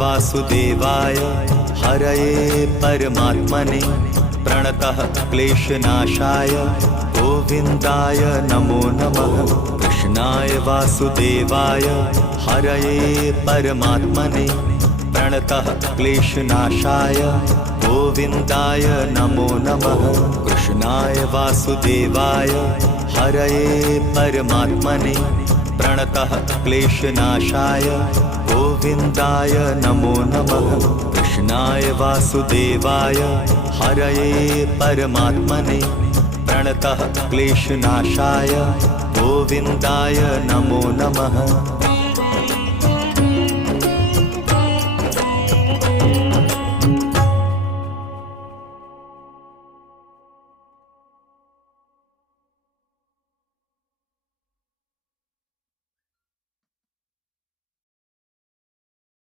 वासुदेवाय हरये परमात्मने प्रणतः क्लेशनाशाय गोविन्दाय नमो नमः। कृष्णाय वासुदेवाय हरये परमात्मने प्रणतः क्लेशनाशाय गोविन्दाय नमो नमः। कृष्णाय वासुदेवाय हरये परमात्मने प्रणतः क्लेशनाशाय गोविन्दाय नमो नमः। कृष्णाय वासुदेवाय हरये परमात्मने प्रणतः क्लेशनाशाय गोविन्दाय नमो नमः।